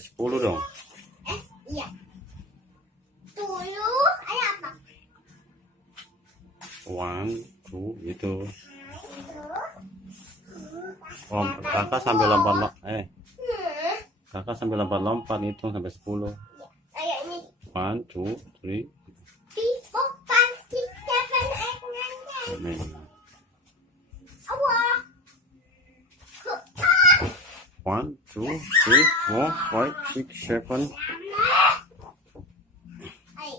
sampai 10 dong. Iya. Dulu ada apa? 1, 2 gitu. Itu. Kakak sambil lompat hitung sampai 10. Kayak ini. 1, 2, 3. People can see 7, 8, 9, 10. Allah. 1, 2, 3, 4, 5, 6, 7. Ay.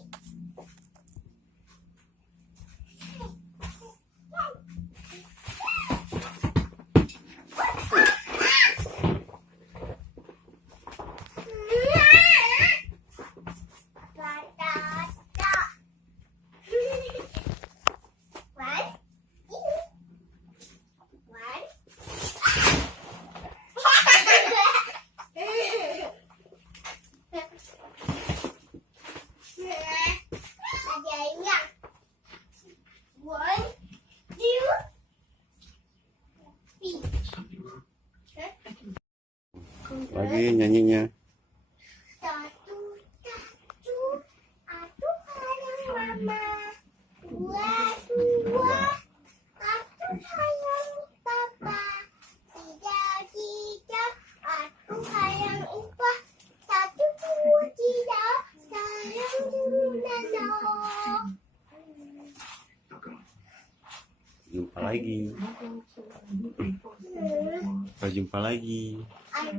Lagi nyanyinya. Satu, aku sayang mama. Dua, aku sayang papa. Tiga, aku sayang ipa. Satu, tiga, sayang Nana. Jumpa lagi. Sampai jumpa lagi. Ay.